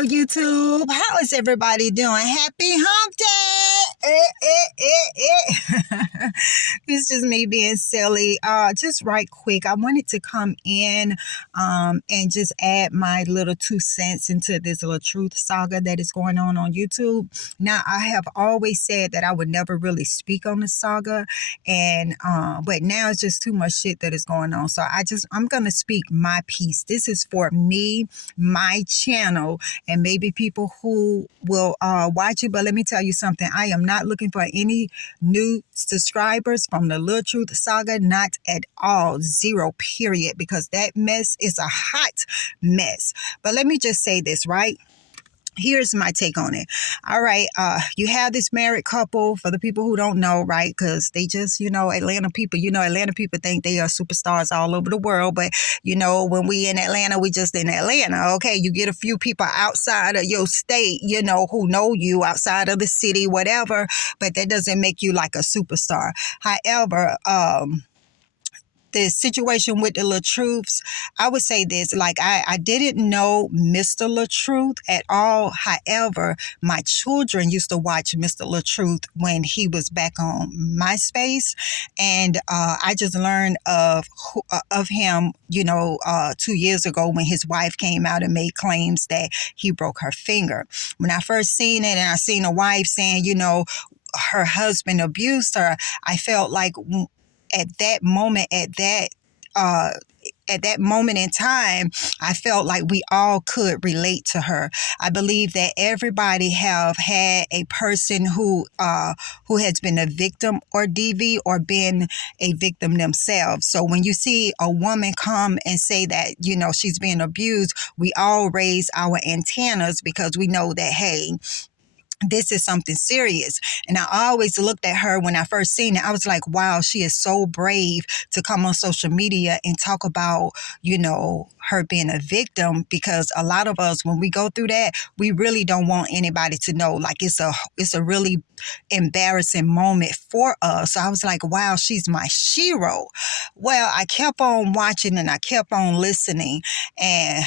Hello, YouTube. How is everybody doing? Happy hump day! It's just me being silly. Just right quick, I wanted to come in and just add my little 2 cents into this Latruth saga that is going on YouTube. Now, I have always said that I would never really speak on the saga, and but now it's just too much shit that is going on. So I'm gonna speak my piece. This is for me, my channel, and maybe people who will watch it. But let me tell you something. I am not looking for any new subscribers from the Latruth saga, not at all. Zero, period, because that mess is a hot mess. But let me just say this, right? Here's my take on it. All right, you have this married couple. For the people who don't know, right, because they just, Atlanta people think they are superstars all over the world. But, when we in Atlanta, we just in Atlanta, okay? You get a few people outside of your state, who know you outside of the city, whatever, but that doesn't make you like a superstar. However, the situation with the Latruths, I would say this, like I didn't know Mr. Latruth at all. However, my children used to watch Mr. Latruth when he was back on MySpace, and I just learned of him, 2 years ago when his wife came out and made claims that he broke her finger. When I first seen it and I seen a wife saying, her husband abused her, I felt like at that moment in time, I felt like we all could relate to her. I believe that everybody have had a person who has been a victim or DV or been a victim themselves. So when you see a woman come and say that, she's being abused, we all raise our antennas because we know that, hey, this is something serious. And I always looked at her when I first seen it. I was like, wow, she is so brave to come on social media and talk about, her being a victim, because a lot of us, when we go through that, we really don't want anybody to know. Like it's a really embarrassing moment for us. So I was like, wow, she's my shero. Well, I kept on watching and I kept on listening, and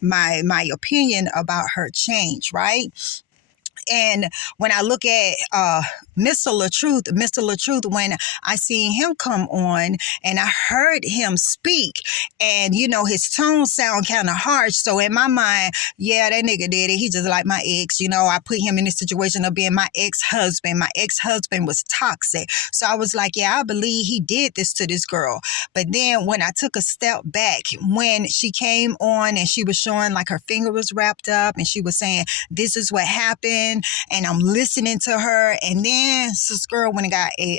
my opinion about her changed, right? And when I look at Mr. Latruth, when I seen him come on and I heard him speak, and his tone sound kind of harsh. So in my mind, yeah, that nigga did it. He just like my ex. I put him in this situation of being my ex-husband. My ex-husband was toxic. So I was like, yeah, I believe he did this to this girl. But then when I took a step back, when she came on and she was showing like her finger was wrapped up and she was saying, this is what happened, and I'm listening to her, and then this girl went and got a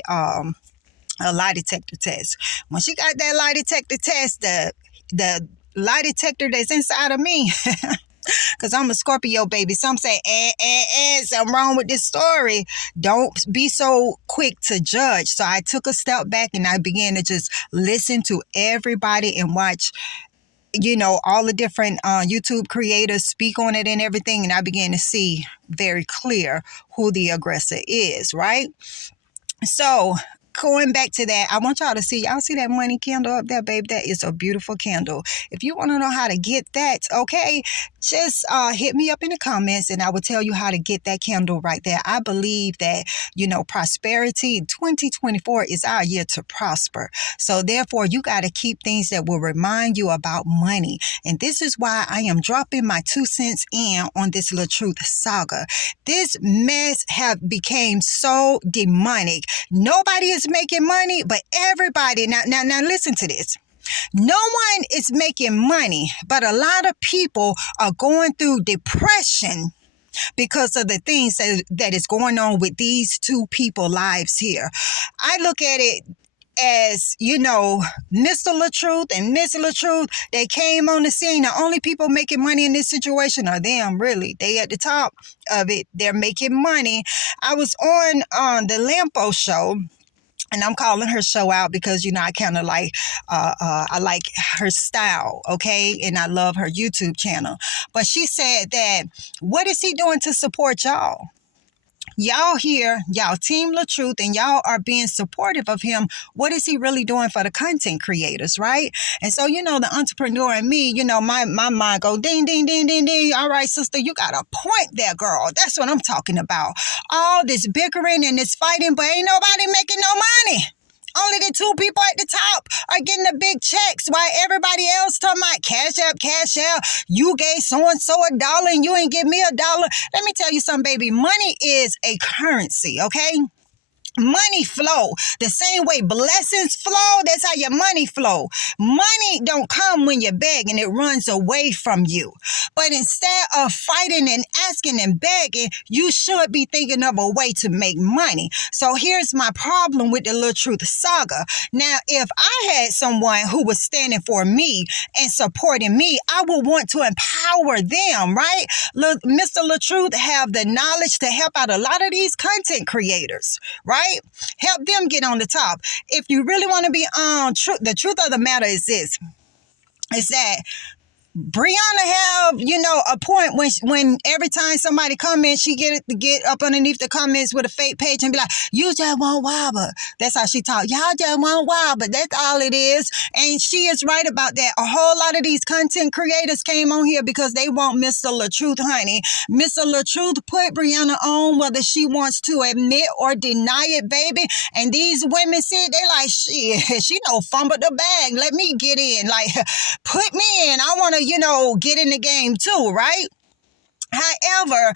lie detector test. When she got that lie detector test, the lie detector that's inside of me, because I'm a Scorpio, baby. Some say, something wrong with this story. Don't be so quick to judge. So I took a step back and I began to just listen to everybody and watch all the different YouTube creators speak on it and everything. And I began to see very clear who the aggressor is, right? So going back to that, I want y'all to see, y'all see that money candle up there, babe? That is a beautiful candle. If you want to know how to get that, okay, just hit me up in the comments and I will tell you how to get that candle right there. I believe that, prosperity, 2024 is our year to prosper. So therefore, you got to keep things that will remind you about money. And this is why I am dropping my 2 cents in on this Latruth saga. This mess have became so demonic. Nobody is making money, but everybody. Now listen to this. No one is making money, but a lot of people are going through depression because of the things that is going on with these two people lives here. I look at it as, Mr. Latruth and Miss Latruth, they came on the scene. The only people making money in this situation are them, really. They at the top of it. They're making money. I was on the Lampo show, and I'm calling her show out because, I kind of like, I like her style, okay? And I love her YouTube channel. But she said that, what is he doing to support y'all? y'all here, y'all team Latruth, and y'all are being supportive of him. What is he really doing for the content creators, right? And so, the entrepreneur and me, my mind go ding, ding, ding, ding, ding. All right, sister, you got a point there, girl. That's what I'm talking about. All this bickering and this fighting, but ain't nobody making no money. Only the two people at the top are getting the big checks while everybody else talking about cash out, cash out. You gave so-and-so $1 and you ain't give me $1. Let me tell you something, baby. Money is a currency, okay? Money flow the same way blessings flow. That's how your money flow. Money don't come when you beg and it runs away from you. But instead of fighting and asking and begging, you should be thinking of a way to make money. So here's my problem with the Latruth saga. Now, if I had someone who was standing for me and supporting me, I would want to empower them, right? Mr. Latruth have the knowledge to help out a lot of these content creators, right? Help them get on the top. If you really want to be on the truth of the matter is this, is that Brianna have, a point when every time somebody comments, she get up underneath the comments with a fake page and be like, you just want wobble. That's how she talk. Y'all just want wobble. That's all it is. And she is right about that. A whole lot of these content creators came on here because they want Mr. Latruth, honey. Mr. Latruth put Brianna on whether she wants to admit or deny it, baby. And these women said, they like, shit, she no fumble the bag. Let me get in. Like, put me in. I want to, get in the game too, right? However,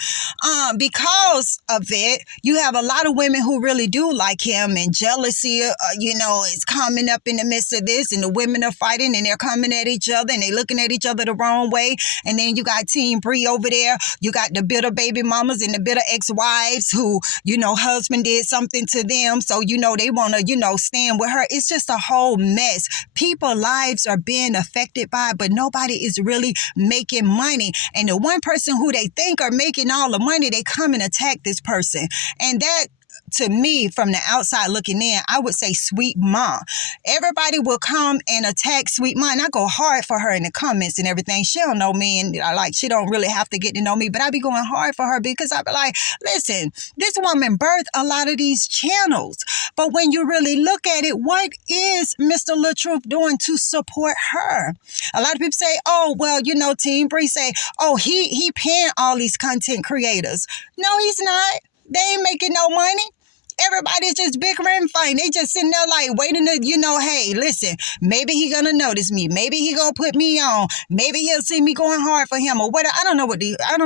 because of it, you have a lot of women who really do like him, and jealousy, is coming up in the midst of this, and the women are fighting, and they're coming at each other, and they're looking at each other the wrong way. And then you got Team Bree over there. You got the bitter baby mamas and the bitter ex-wives who, husband did something to them, so, they want to, stand with her. It's just a whole mess. People's lives are being affected by it, but nobody is really making money. And the one person who they think are making all the money, they come and attack this person. And that, to me, from the outside looking in, I would say Sweet Ma. Everybody will come and attack Sweet Ma, and I go hard for her in the comments and everything. She don't know me, and she don't really have to get to know me, but I be going hard for her because I be like, listen, this woman birthed a lot of these channels. But when you really look at it, what is Mr. Latruth doing to support her? A lot of people say, oh, well, Team Bree say, oh, he paying all these content creators. No, he's not. They ain't making no money. Everybody's just bickering and fighting. They just sitting there like waiting to, hey, listen, maybe he gonna notice me. Maybe he gonna put me on. Maybe he'll see me going hard for him or what. I don't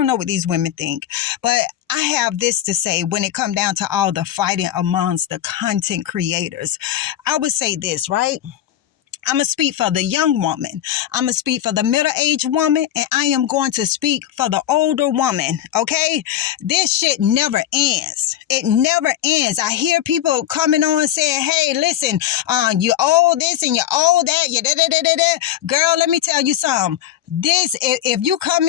know what these women think. But I have this to say when it come down to all the fighting amongst the content creators. I would say this, right? I'm going to speak for the young woman. I'm going to speak for the middle-aged woman, and I am going to speak for the older woman, okay? This shit never ends. It never ends. I hear people coming on saying, hey, listen, you owe this and you owe that, you da-da-da-da-da. Girl, let me tell you something. If you come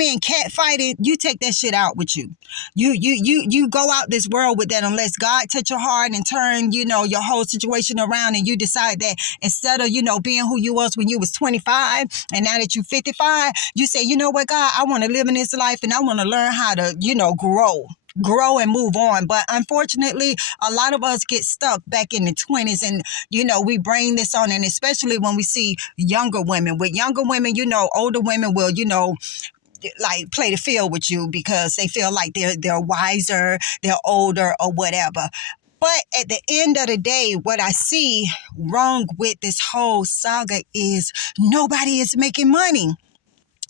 in cat fighting, you take that shit out with you. You go out this world with that unless God touch your heart and turn, your whole situation around, and you decide that instead of, being who you was when you was 25 and now that you 55, you say, you know what, God, I want to live in this life and I want to learn how to, grow and move on. But unfortunately, a lot of us get stuck back in the 20s, and we bring this on, and especially when we see younger women. With younger women, older women will like play the field with you because they feel like they're wiser, they're older, or whatever. But at the end of the day, what I see wrong with this whole saga is nobody is making money.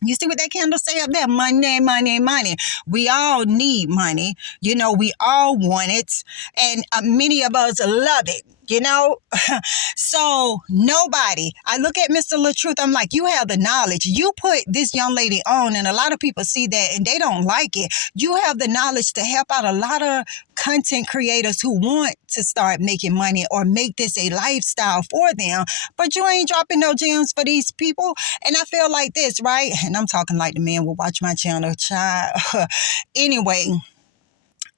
You see what that candle say up there? Money, money, money. We all need money. We all want it. And many of us love it. So nobody, I look at Mr. Latruth, I'm like, you have the knowledge. You put this young lady on, and a lot of people see that and they don't like it. You have the knowledge to help out a lot of content creators who want to start making money or make this a lifestyle for them, but you ain't dropping no gems for these people. And I feel like this, right? And I'm talking like the man will watch my channel, child. Anyway,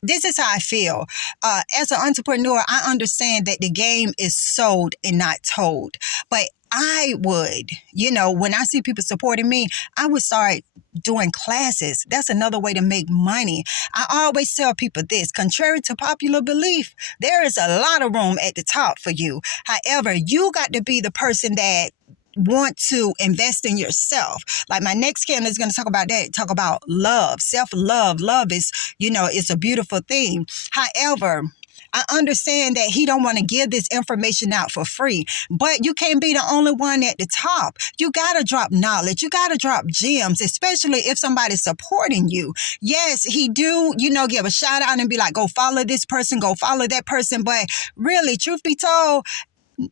this is how I feel. As an entrepreneur, I understand that the game is sold and not told. But I would, when I see people supporting me, I would start doing classes. That's another way to make money. I always tell people this: contrary to popular belief, there is a lot of room at the top for you. However, you got to be the person that want to invest in yourself. Like my next candle is going to talk about that, talk about love, self-love. Love is, it's a beautiful thing. However, I understand that he don't want to give this information out for free, but you can't be the only one at the top. You got to drop knowledge. You got to drop gems, especially if somebody's supporting you. Yes, he do, give a shout out and be like, go follow this person, go follow that person. But really, truth be told,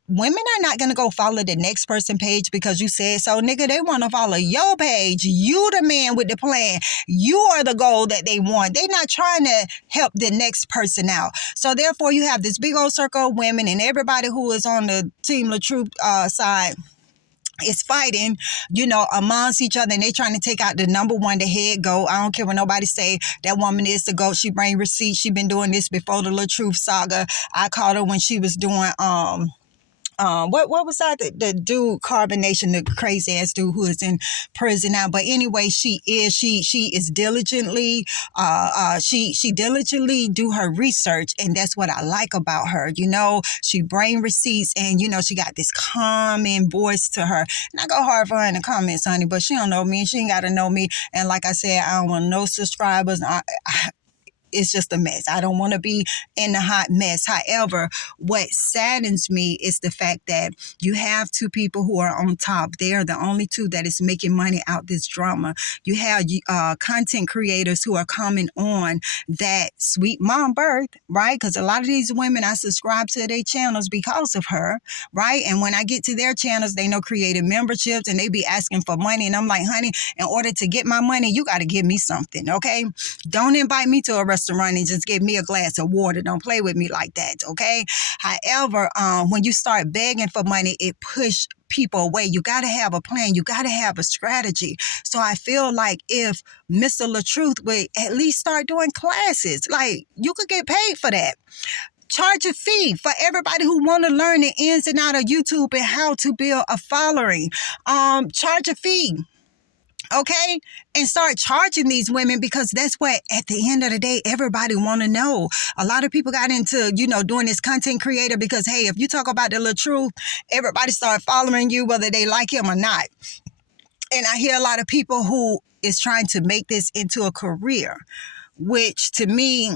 women are not going to go follow the next person page because you said so, nigga. They want to follow your page. You the man with the plan. You are the goal that they want. They're not trying to help the next person out. So therefore, you have this big old circle of women, and everybody who is on the Team Latruth side is fighting, amongst each other, and they trying to take out the number one, the head goat. I don't care what nobody say. That woman is the goat. She bring receipts. She been doing this before the Latruth saga. I caught her when she was doing what was that? The dude, Carbonation, the crazy ass dude who is in prison now. But anyway, she is diligently, she diligently do her research, and that's what I like about her. She bring receipts, and she got this calming voice to her. And I go hard for her in the comments, honey, but she don't know me. She ain't got to know me. And like I said, I don't want no subscribers. It's just a mess. I don't want to be in the hot mess. However, what saddens me is the fact that you have two people who are on top. They are the only two that is making money out this drama. You have content creators who are coming on that sweet mom birth, right? Because a lot of these women, I subscribe to their channels because of her, right? And when I get to their channels, they know creative memberships, and they be asking for money. And I'm like, honey, in order to get my money, you got to give me something, okay? Don't invite me to a restaurant and just give me a glass of water. Don't play with me like that, okay? However, when you start begging for money, it push people away. You got to have a plan. You got to have a strategy. So I feel like if Mr. Latruth would at least start doing classes, like you could get paid for that. Charge a fee for everybody who want to learn the ins and out of YouTube and how to build a following. Charge a fee. Okay, and start charging these women, because that's what at the end of the day everybody want to know. A lot of people got into doing this content creator because, hey, if you talk about the little truth, everybody start following you whether they like him or not. And I hear a lot of people who is trying to make this into a career, which to me,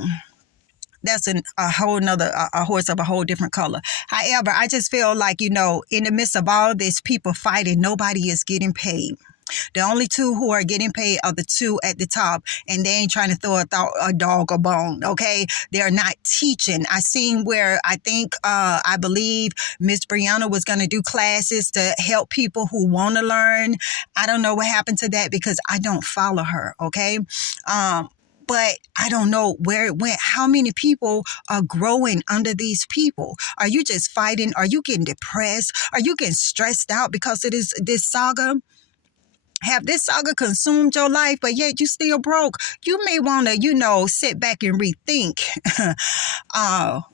that's a whole nother a horse of a whole different color. However, I just feel like, in the midst of all this people fighting, nobody is getting paid. The only two who are getting paid are the two at the top, and they ain't trying to throw a dog a bone, okay? They're not teaching. I seen where I believe Miss Brianna was going to do classes to help people who want to learn. I don't know what happened to that because I don't follow her, okay? But I don't know where it went. How many people are growing under these people? Are you just fighting? Are you getting depressed? Are you getting stressed out because of this saga? Have this saga consumed your life, but yet you still broke? You may want to, sit back and rethink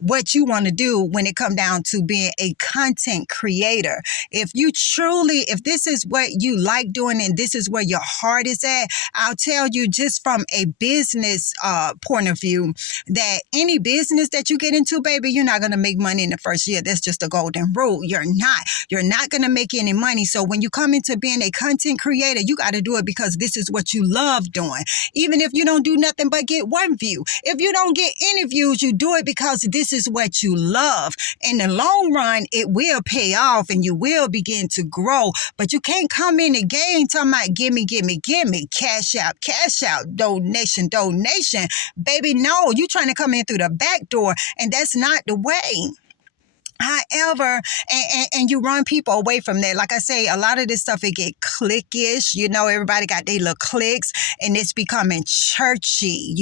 what you want to do when it comes down to being a content creator. If this is what you like doing and this is where your heart is at, I'll tell you just from a business point of view that any business that you get into, baby, you're not going to make money in the first year. That's just a golden rule. You're not going to make any money. So when you come into being a content creator, you got to do it because this is what you love doing. Even if you don't do nothing but get one view. If you don't get any views, you do it because this is what you love. In the long run, it will pay off and you will begin to grow. But you can't come in the game talking about gimme, cash out, donation. Baby, no, you trying to come in through the back door, and that's not the way. However, and you run people away from that. Like I say, a lot of this stuff, it get cliquish. Everybody got their little cliques, and it's becoming churchy.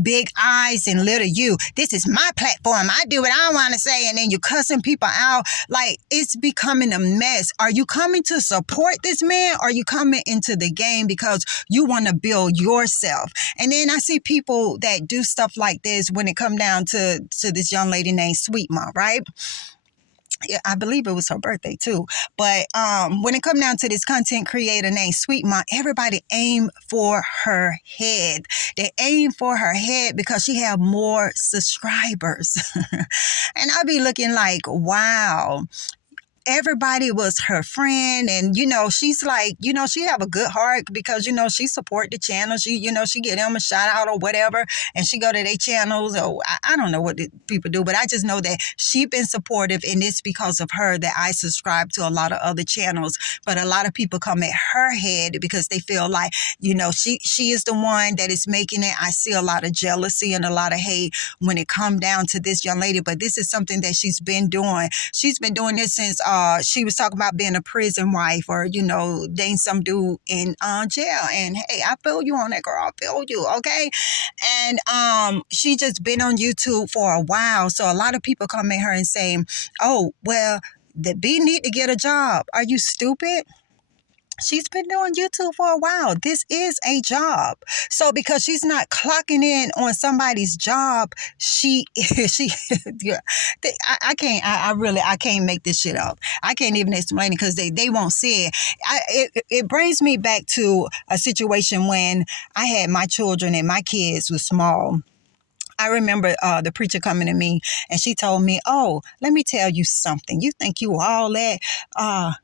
Big eyes and little you. This is my platform. I do what I want to say, and then you cussing people out. Like, it's becoming a mess. Are you coming to support this man, or are you coming into the game because you want to build yourself? And then I see people that do stuff like this when it come down to this young lady named Sweet Mom, right? Yeah, I believe it was her birthday too. But when it come down to this content creator named Sweet Mom, everybody aim for her head. They aim for her head because she have more subscribers. And I be looking like, wow, everybody was her friend, and she's like, she have a good heart because she support the channel. She get them a shout out or whatever, and she go to their channels, or I don't know what the people do, but I just know that she been supportive, and it's because of her that I subscribe to a lot of other channels. But a lot of people come at her head because they feel like she is the one that is making it. I see a lot of jealousy and a lot of hate when it come down to this young lady, but this is something that she's been doing. She's been doing this since she was talking about being a prison wife, or dating some dude in jail. And hey, I feel you on that, girl. I feel you, okay? And she just been on YouTube for a while, so a lot of people come at her and say, "Oh, well, the B need to get a job." Are you stupid? She's been doing YouTube for a while. This is a job. So because she's not clocking in on somebody's job, she yeah, I really I can't make this shit up. I can't even explain it because they won't see it. It brings me back to a situation when I had my children and my kids were small. I remember the preacher coming to me, and she told me, "Oh, let me tell you something. You think you all that,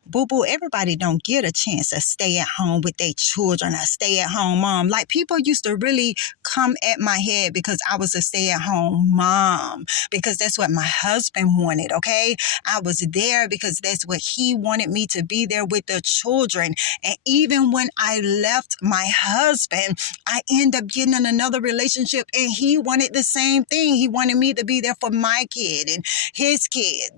boo boo? Everybody don't get a chance to stay at home with their children. A stay at home mom. Like people used to really come at my head because I was a stay at home mom, because that's what my husband wanted. Okay, I was there because that's what he wanted me to be there with the children. And even when I left my husband, I ended up getting in another relationship, and he wanted the same thing. He wanted me to be there for my kid and his kid.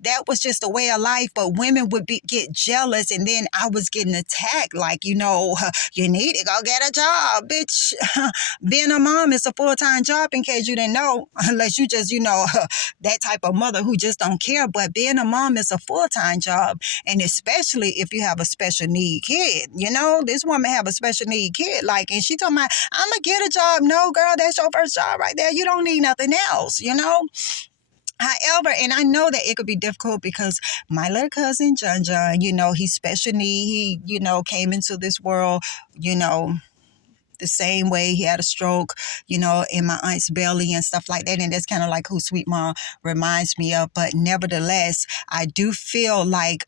That was just a way of life. But women would get jealous, and then I was getting attacked like, you need to go get a job, bitch. Being a mom is a full-time job, in case you didn't know, unless you just, that type of mother who just don't care. But being a mom is a full-time job, and especially if you have a special need kid. This woman have a special need kid, like, and she told me, I'm gonna get a job. No, girl, that's your first job right there. You don't need nothing else. However, and I know that it could be difficult because my little cousin John, he's special need. Came into this world, the same way he had a stroke, in my aunt's belly and stuff like that. And that's kind of like who Sweet Mom reminds me of. But nevertheless, I do feel like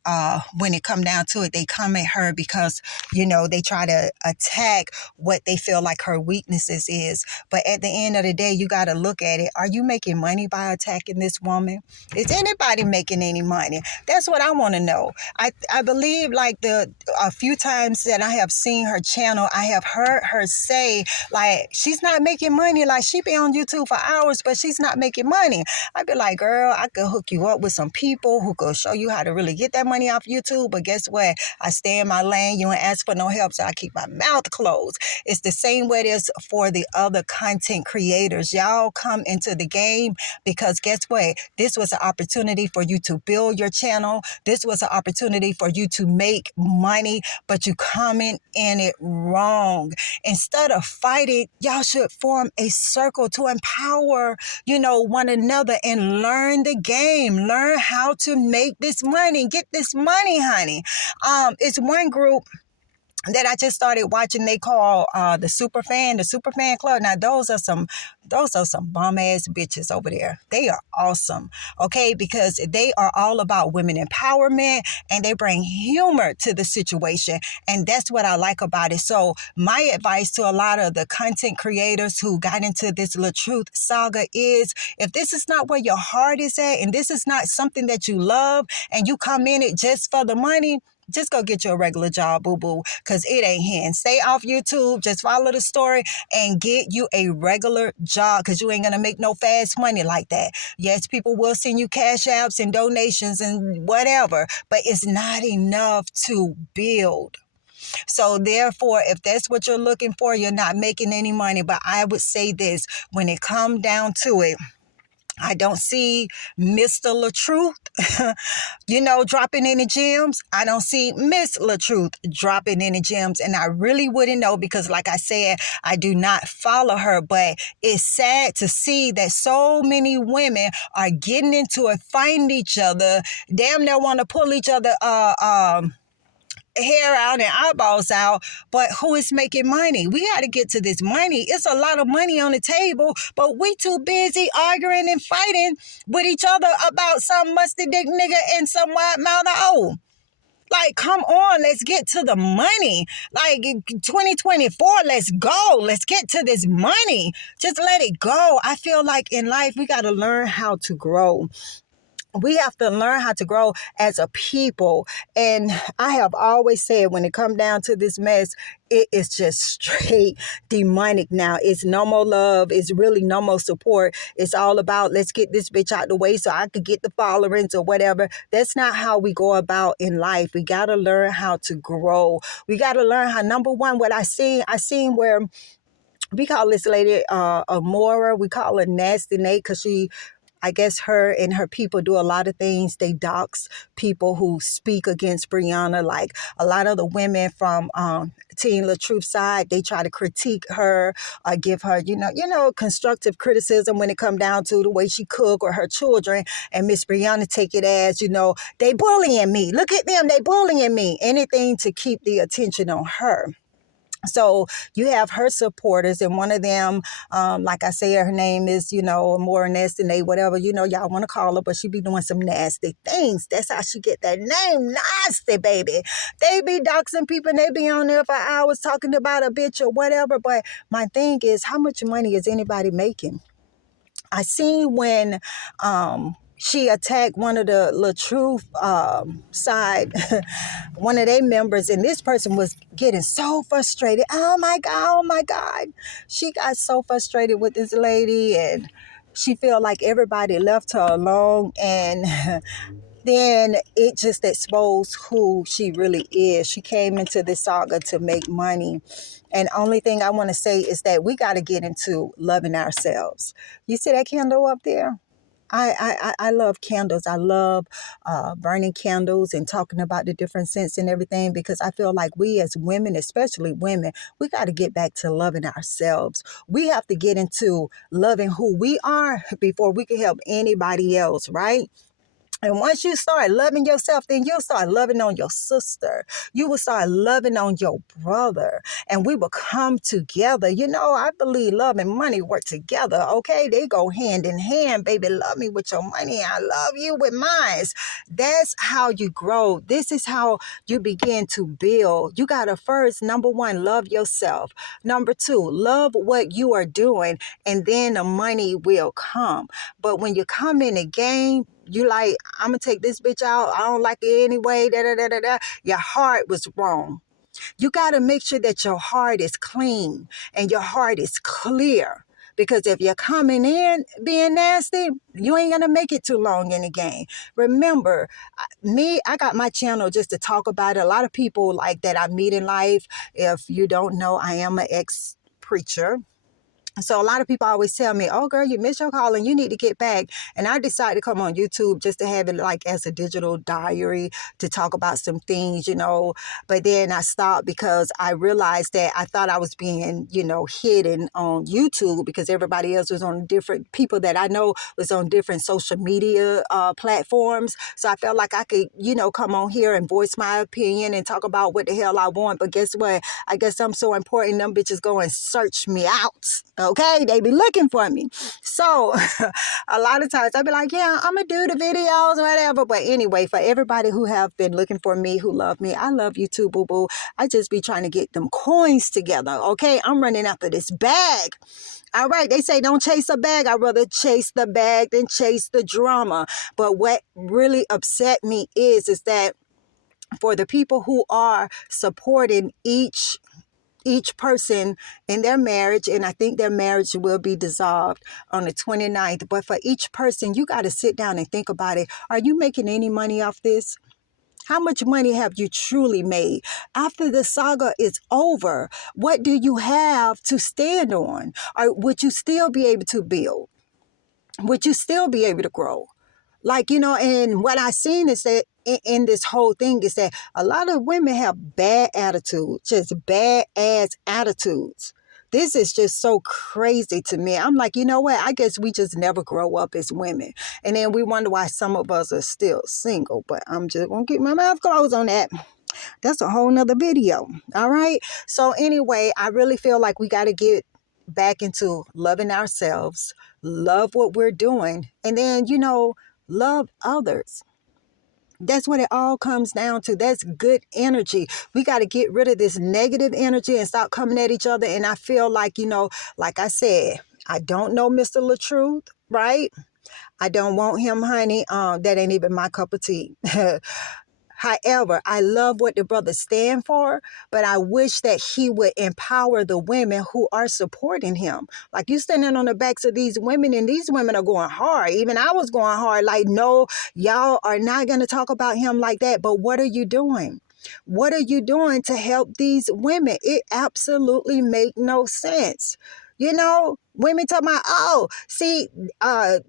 when it come down to it, they come at her because, they try to attack what they feel like her weaknesses is. But at the end of the day, you got to look at it. Are you making money by attacking this woman? Is anybody making any money? That's what I want to know. I believe like a few times that I have seen her channel, I have heard her say like she's not making money. Like she be on YouTube for hours, but she's not making money. I'd be like, girl, I could hook you up with some people who could show you how to really get that money off YouTube. But guess what? I stay in my lane. You don't ask for no help, so I keep my mouth closed. It's the same way it is for the other content creators. Y'all come into the game because guess what? This was an opportunity for you to build your channel. This was an opportunity for you to make money, but you coming in it wrong. Instead of fighting, y'all should form a circle to empower, one another and learn the game. Learn how to make this money. Get this money, honey. It's one group that I just started watching. They call the Superfan Club. Now those are some bum ass bitches over there. They are awesome, okay, because they are all about women empowerment and they bring humor to the situation, and that's what I like about it. So my advice to a lot of the content creators who got into this Latruth saga is, if this is not where your heart is at, and this is not something that you love, and you come in it just for the money, just go get you a regular job, boo-boo, because it ain't here. Stay off YouTube. Just follow the story and get you a regular job, because you ain't going to make no fast money like that. Yes, people will send you cash apps and donations and whatever, but it's not enough to build. So therefore, if that's what you're looking for, you're not making any money. But I would say this, when it come down to it, I don't see Mr. Latruth, dropping any gems. I don't see Miss Latruth dropping any gems. And I really wouldn't know because, like I said, I do not follow her. But it's sad to see that so many women are getting into it, fighting each other, damn near want to pull each other hair out and eyeballs out, but who is making money? We got to get to this money. It's a lot of money on the table, but we too busy arguing and fighting with each other about some musty dick nigga and some wide mouth hoe. Like, come on, let's get to the money. Like 2024, let's go. Let's get to this money. Just let it go. I feel like in life, we got to learn how to grow. We have to learn how to grow as a people. And I have always said when it comes down to this mess, it is just straight demonic now. It's no more love. It's really no more support. It's all about let's get this bitch out the way so I could get the followers or whatever. That's not how we go about in life. We got to learn how to grow. We got to learn how, number one, what I seen where we call this lady Amora. We call her Nasty Nate because I guess her and her people do a lot of things. They dox people who speak against Brianna. Like a lot of the women from Team Latruth's side, they try to critique her or give her, constructive criticism when it come down to the way she cook or her children. And Miss Brianna take it as, they bullying me. Look at them, they bullying me. Anything to keep the attention on her. So you have her supporters, and one of them, like I say, her name is, more nasty than they, whatever, y'all want to call her, but she be doing some nasty things. That's how she get that name, Nasty, baby. They be doxing people, and they be on there for hours talking about a bitch or whatever. But my thing is, how much money is anybody making? I seen when she attacked one of the Latruth side, one of their members, and this person was getting so frustrated. Oh my God, oh my God. She got so frustrated with this lady, and she felt like everybody left her alone, and then it just exposed who she really is. She came into this saga to make money. And only thing I want to say is that we got to get into loving ourselves. You see that candle up there? I love candles. I love burning candles and talking about the different scents and everything because I feel like we as women, especially women, we got to get back to loving ourselves. We have to get into loving who we are before we can help anybody else, right? And once you start loving yourself, then you'll start loving on your sister. You will start loving on your brother. And we will come together. I believe love and money work together, okay? They go hand in hand, baby. Love me with your money. I love you with mine. That's how you grow. This is how you begin to build. You got to first, number one, love yourself. Number two, love what you are doing. And then the money will come. But when you come in the game, you like, I'm going to take this bitch out. I don't like it anyway. Da, da, da, da, da. Your heart was wrong. You got to make sure that your heart is clean and your heart is clear. Because if you're coming in being nasty, you ain't going to make it too long in the game. Remember, I got my channel just to talk about it. A lot of people like that I meet in life. If you don't know, I am an ex-preacher. So a lot of people always tell me, oh, girl, you missed your calling. You need to get back. And I decided to come on YouTube just to have it like as a digital diary to talk about some things, But then I stopped because I realized that I thought I was being, hidden on YouTube because everybody else was on different, people that I know was on different social media platforms. So I felt like I could, come on here and voice my opinion and talk about what the hell I want. But guess what? I guess I'm so important, them bitches go and search me out. Okay, they be looking for me. So a lot of times I be like, yeah, I'm going to do the videos, whatever. But anyway, for everybody who have been looking for me, who love me, I love you too, boo-boo. I just be trying to get them coins together. Okay, I'm running after this bag. All right, they say don't chase a bag. I'd rather chase the bag than chase the drama. But what really upset me is that for the people who are supporting each person in their marriage, and I think their marriage will be dissolved on the 29th. But for each person, you got to sit down and think about it. Are you making any money off this? How much money have you truly made? After the saga is over, what do you have to stand on? Or would you still be able to build? would you still be able to grow? Like, and what I seen is that in this whole thing is that a lot of women have bad attitudes, just bad ass attitudes. This is just so crazy to me. I'm like, you know what? I guess we just never grow up as women. And then we wonder why some of us are still single. But I'm just going to keep my mouth closed on that. That's a whole nother video. All right. So anyway, I really feel like we got to get back into loving ourselves, love what we're doing, and then, love others. That's what it all comes down to. That's good energy. We got to get rid of this negative energy and stop coming at each other. And I feel like, like I said, I don't know Mr. Latruth, right? I don't want him, honey. That ain't even my cup of tea. However, I love what the brothers stand for, but I wish that he would empower the women who are supporting him. Like, you standing on the backs of these women, and these women are going hard. Even I was going hard. Like, no, y'all are not going to talk about him like that. But what are you doing? What are you doing to help these women? It absolutely make no sense. Women talking about, oh, see,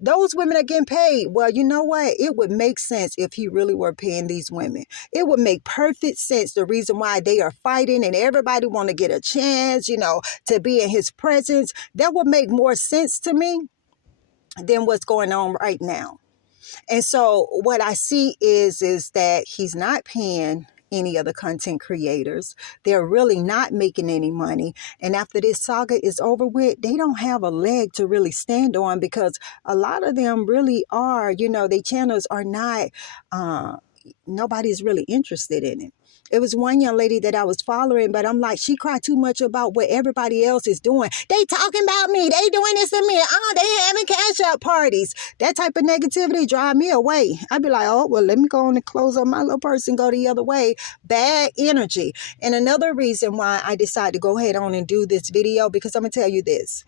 those women are getting paid. Well, you know what? It would make sense if he really were paying these women. It would make perfect sense, the reason why they are fighting and everybody want to get a chance, to be in his presence. That would make more sense to me than what's going on right now. And so what I see is that he's not paying any of the content creators. They're really not making any money. And after this saga is over with, they don't have a leg to really stand on, because a lot of them really are, their channels are not, nobody's really interested in it. It was one young lady that I was following, but I'm like, she cried too much about what everybody else is doing. They talking about me. They doing this to me. Oh, they having cash out parties. That type of negativity drive me away. I'd be like, oh, well, let me go on and close up my little purse and go the other way. Bad energy. And another reason why I decided to go ahead on and do this video, because I'm going to tell you this.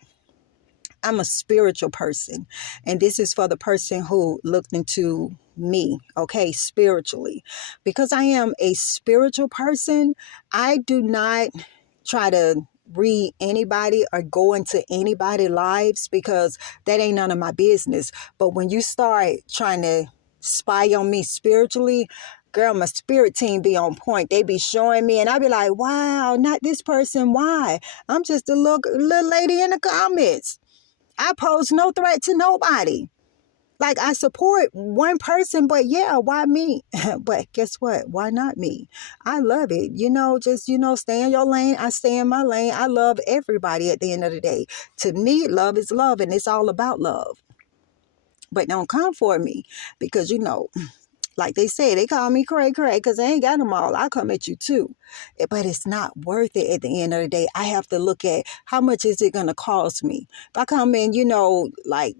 I'm a spiritual person, and this is for the person who looked into me, okay, spiritually. Because I am a spiritual person, I do not try to read anybody or go into anybody's lives, because that ain't none of my business. But when you start trying to spy on me spiritually, girl, my spirit team be on point. They be showing me, and I be like, wow, not this person. Why? I'm just a little lady in the comments. I pose no threat to nobody. Like, I support one person, but yeah, why me? But guess what? Why not me? I love it. Just, stay in your lane. I stay in my lane. I love everybody at the end of the day. To me, love is love, and it's all about love. But don't come for me, because, like they say, they call me cray because I ain't got them all. I'll come at you too. But it's not worth it at the end of the day. I have to look at how much is it going to cost me. If I come in, like,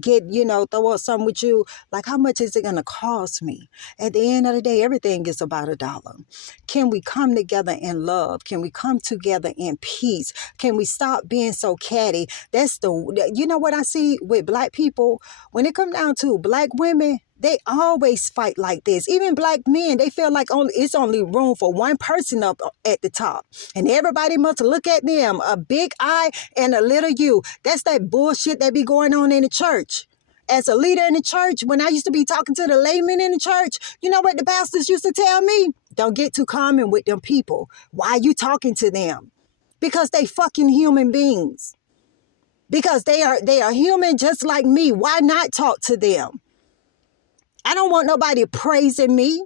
get, throw up something with you, like, how much is it going to cost me? At the end of the day, everything is about $1. Can we come together in love? Can we come together in peace? Can we stop being so catty? That's what I see with black people. When it comes down to black women, they always fight like this. Even black men, they feel like it's only room for one person up at the top. And everybody must look at them, a big I and a little you. That's that bullshit that be going on in the church. As a leader in the church, when I used to be talking to the laymen in the church, you know what the pastors used to tell me? Don't get too common with them people. Why are you talking to them? Because they fucking human beings. Because they are human just like me. Why not talk to them? I don't want nobody praising me,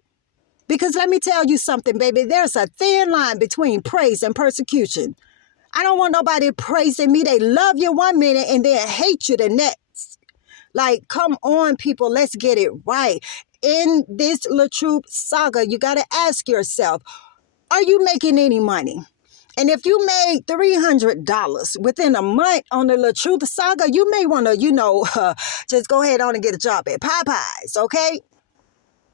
because let me tell you something, baby. There's a thin line between praise and persecution. I don't want nobody praising me. They love you one minute and then hate you the next. Like, come on, people. Let's get it right. In this Latruth saga, you got to ask yourself, are you making any money? And if you made $300 within a month on the Latruth saga, you may want to, just go ahead on and get a job at Popeyes, okay?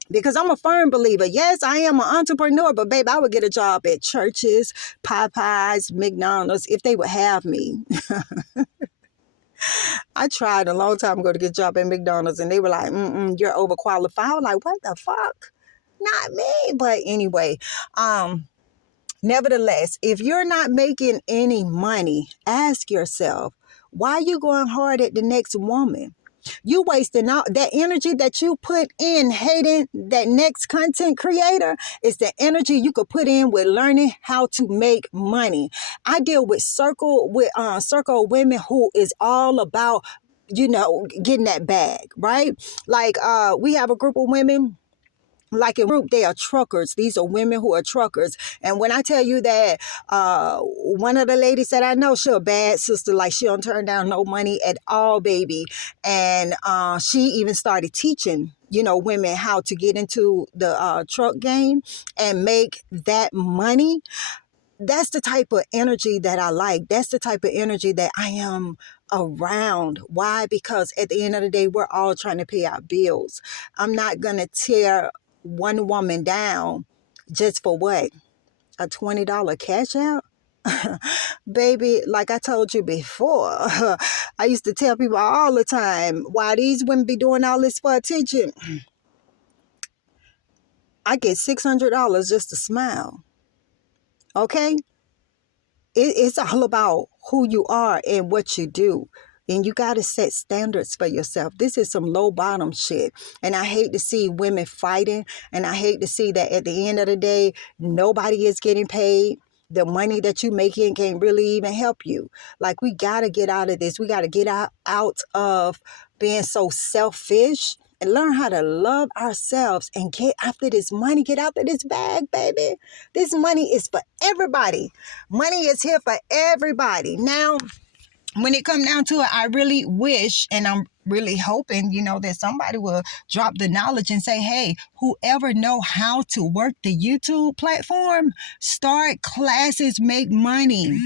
Because I'm a firm believer. Yes, I am an entrepreneur, but babe, I would get a job at churches, Popeyes, McDonald's, if they would have me. I tried a long time ago to get a job at McDonald's, and they were like, you're overqualified. I was like, what the fuck? Not me. But anyway, nevertheless, if you're not making any money, ask yourself, why are you going hard at the next woman? You wasting all that energy that you put in hating that next content creator is the energy you could put in with learning how to make money. I deal with circle of women who is all about, getting that bag, right? Like we have a group of women, like a group, they are truckers. These are women who are truckers. And when I tell you that one of the ladies that I know, she a bad sister, like she don't turn down no money at all, baby. And she even started teaching, women how to get into the truck game and make that money. That's the type of energy that I like. That's the type of energy that I am around. Why? Because at the end of the day, we're all trying to pay our bills. I'm not going to tear one woman down just for what? A $20 cash out? Baby, like I told you before, I used to tell people all the time, why these women be doing all this for attention? I get $600 just to smile. Okay? It's all about who you are and what you do. And you got to set standards for yourself. This is some low bottom shit. And I hate to see women fighting. And I hate to see that at the end of the day, nobody is getting paid. The money that you making can't really even help you. Like, we got to get out of this. We got to get out of being so selfish and learn how to love ourselves and get after this money. Get after this bag, baby. This money is for everybody. Money is here for everybody. Now, when it comes down to it, I really wish, and I'm really hoping, that somebody will drop the knowledge and say, hey, whoever know how to work the YouTube platform, start classes, make money.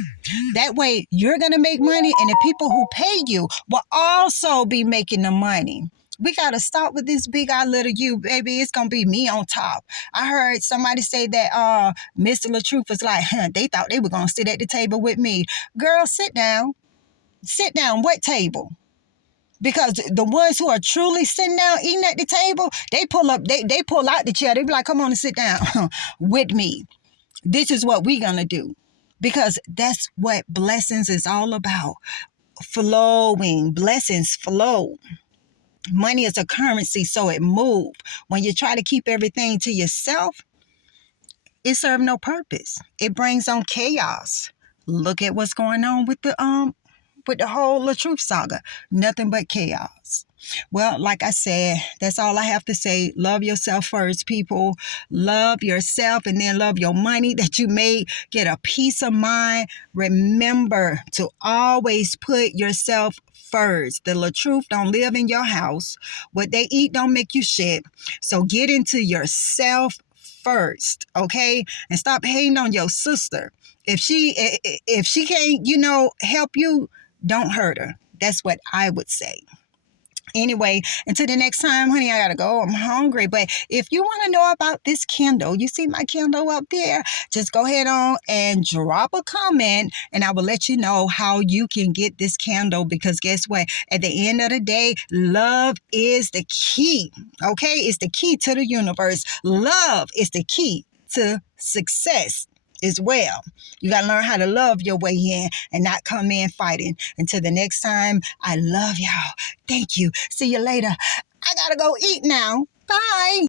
That way you're going to make money, and the people who pay you will also be making the money. We got to stop with this big I little you, baby. It's going to be me on top. I heard somebody say that Mr. Latruth was like, they thought they were going to sit at the table with me. Girl, sit down. Sit down. What table? Because the ones who are truly sitting down eating at the table, they pull up, they pull out the chair. They be like, come on and sit down with me. This is what we gonna do. Because that's what blessings is all about. Flowing. Blessings flow. Money is a currency, so it moves. When you try to keep everything to yourself, it serves no purpose. It brings on chaos. Look at what's going on with the whole Latruth saga. Nothing but chaos. Well, like I said, that's all I have to say. Love yourself first, people. Love yourself, and then love your money that you made. Get a peace of mind. Remember to always put yourself first. The Latruth don't live in your house. What they eat don't make you shit. So get into yourself first, okay? And stop hating on your sister. If she can't, help you, don't hurt her. That's what I would say. Anyway, until the next time, honey, I gotta go. I'm hungry. But if you want to know about this candle, you see my candle up there, just go ahead on and drop a comment, and I will let you know how you can get this candle. Because guess what? At the end of the day, love is the key. Okay? It's the key to the universe. Love is the key to success as well. You got to learn how to love your way in and not come in fighting. Until the next time, I love y'all. Thank you. See you later. I got to go eat now. Bye.